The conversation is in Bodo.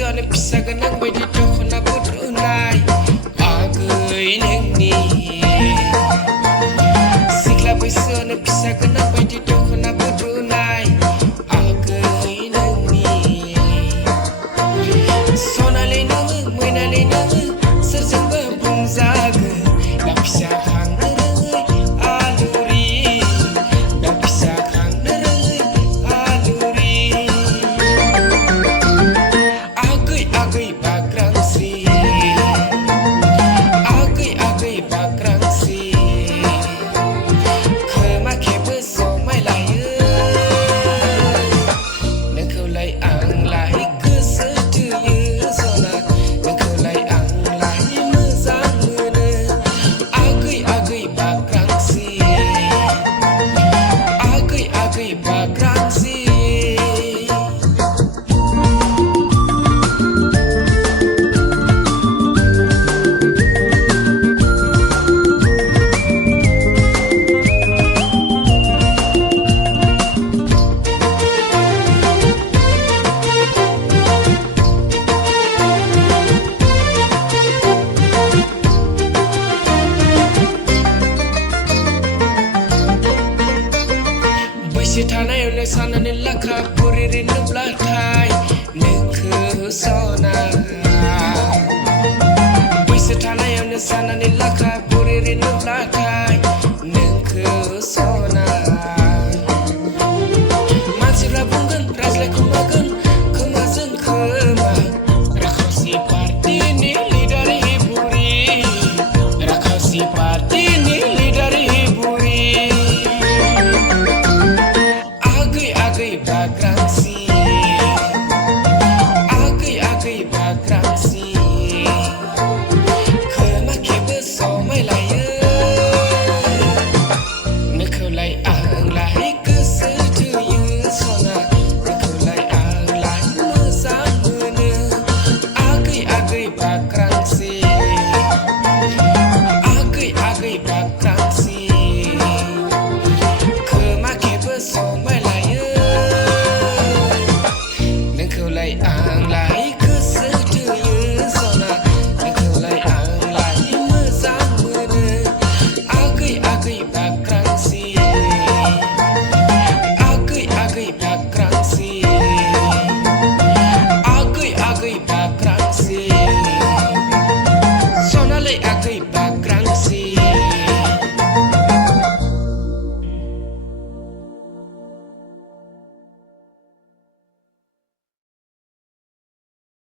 बैसोआनो फिसा गोनां बायदि दख'ना बुद्रुनाय आगै नोंनि सिख्ला बैसोआनो फिसा गोनां बायदि दख'ना बुद्रुनाय आगै नोंनि सनालि नोङो मैनालि नोङो सोरजोंबो बुंजागोन दा फिसा खांनो रोङै आलुरि दा फिसा खांनो रोङै आलुरि agwi bagrangsi agwi bagrangsi खोमा खेबो समाय लायो नोंखौलाय आंलाय गोसो थोयो सना नोंखौलाय आंलाय मोजां मोनो agwi bagrangsi agwi bagrangsi बैसो थानायावनो साननानै लाखा बुरिरि नुब्लाथाय नोंखौ सना बैसो थानायावनो साननानै लाखा बुरिरि नुब्लाथाय नोंखौ सना मानसिफ्रा बुंगोन रायज्लायखुमागोन खोमाजों खोमा राखावसि पार्टिनि लिडार हि बुरि राखावसि पार्टिनि लिडार हि बुरि agwi bagrangsi